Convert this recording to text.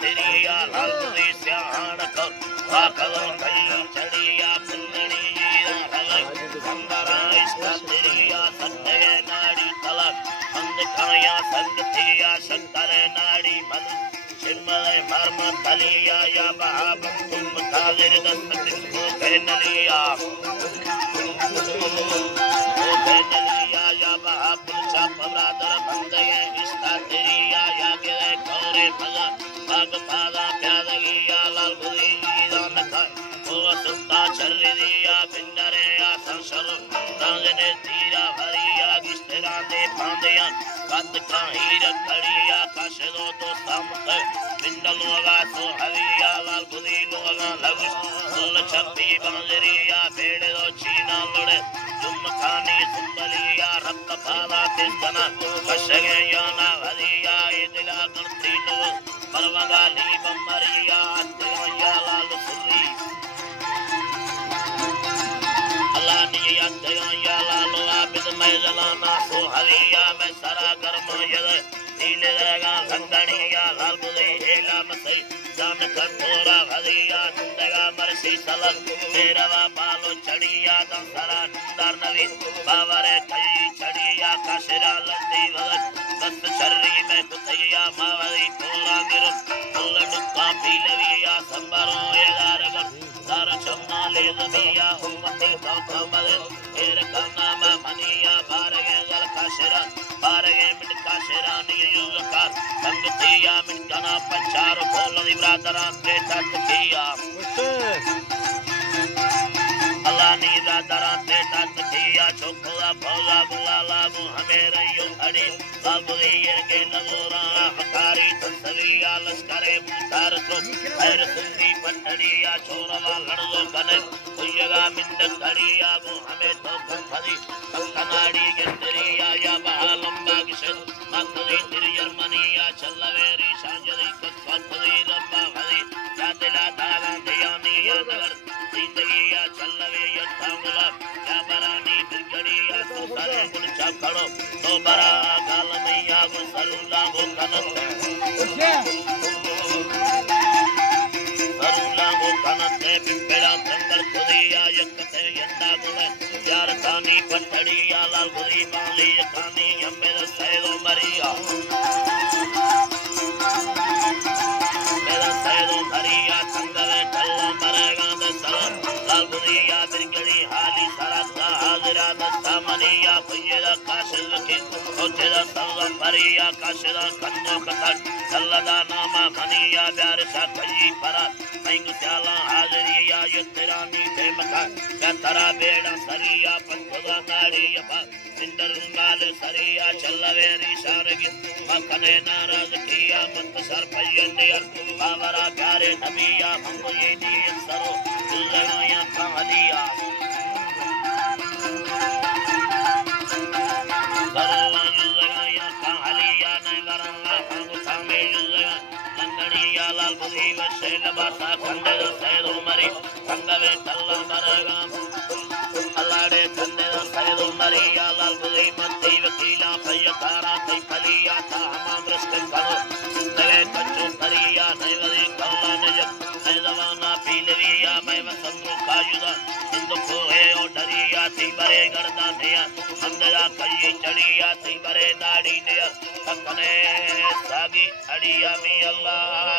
तेरिया लाल बुदी स्याण को वाकलो कई चढ़िया पुन्नड़ी संदरा इसका तेरिया सत्य नाड़ी तलक मंद काया संगतिया शंकर नाड़ी मन चिन्मय मर्म तलिया या महाबंकुम कालिर दस्तक को कहनलिया या महापुरुषा परादर बंदय इसका तेरिया या गिरे खौरे भगा भाग पादा प्यादगिया लाल बुदी दान खाए वो सुत्ता चर्रिया बिंदरे या संसर राजने तीरा भरिया गिस्तेरा दे पांदिया कद का हीर खड़िया काशदो तो सामत बिंदल लोगा तो हविया लाल बुदी लोगा लगुस सुल छप्पी बंजरिया भेड़ दो चीना लोड़े जुम खानी सुंदलिया रक्त पादा तिस्तना कशगे याना हरिया इदिला गणत्री नो परवगा ली बमरिया अत्या लाल सुरी अल्लाह ने अत्या लाल आबिद मैं जलाना सो हरिया मैं सारा कर्म यद तीन दरगा संगणिया लाल बुदे हेला मसई जान कठोरा हरिया नंदगा मरसी सलग मेरवा बालो चढ़िया दंसरा नंदर नवी बावरे कई चढ़िया काशिरा लंदी भगत दस्त शर्री में कुतैया मावरी तोरा गिर फुल डुक्का पीलविया संबरों यदारगर सार चम्मा ले जमिया उम्मती तो मदे तेरे का नाम मनिया बारगे गल काशिरा बारगे मिट काशिरा नियुजकार संगतिया मिटना पंचार खोल दिब्रादरा तेटा तकिया अल्लाह नी दादरा तेटा तकिया छोकला भौला गुलाला हमें रयो अड़ी बाबुरी के नगोरा हकारी तसलिया लश्करे मुतार को पैर सुंदी पटड़िया छोरवा लड़ो कने कुयगा मिंद खड़िया वो हमें तो फदी कनाड़ी के तेरिया या बहा लंबा किशन मकदी तेरी जर्मनिया चलवेरी सांजरी कत्फदी रब्बा भदी या दिला दागा दियानी या नगर जिंदगी या चलवे या तांगला या बरानी बिगड़िया तो सारे गुण छाखड़ो तो बरा गाल मैया गो सरुला गो कनत सरुला गो कनत पिंपड़ा जंगल खुदिया यकते यंदा गुले यार तानी पटड़िया लाल बुरी बाली यकानी हमें सैदो मरिया मेरा सैदो मरिया संगवे टल्ला मरेगा दे सलाम लाल बुरिया बिरगड़ी हाली सरदा हाजरा दस्ता मनिया फयदा काशिल के ओतेदा संगम मरिया काशिदा कंदो कथक सल्लदा नामा मनिया प्यार सा कई परा मैंग चाला हाजरिया युतरानी थे मका क्या तरा बेड़ा सरिया पंचदा नाड़ी यपा सिंदर गाल सरिया चलवेरी सारगी मकने नाराज किया मत सर पयने बावरा प्यारे नबिया हम ये नी सरो लगाया कालिया सरो लगाया कालिया ने गरला हम सामे लगा लंगड़िया लाल बुदी वशेल बासा कंडे सैदो मरी संगवे तल्ला मरगा अलाड़े कंडे सैदो मरिया लाल बुदी मत्ती वकीला पयकारा कई फलिया था हम दृष्ट करो नवे कच्चो परिया नवरी कल्ला ने जवाना पीलविया मैं वसंतो कायुदा हिंदू को है ओ डरिया थी बरे गर्दा निया अंदरा कई चढ़िया थी बरे नाड़ी निया तकने सागी अड़िया मी अल्लाह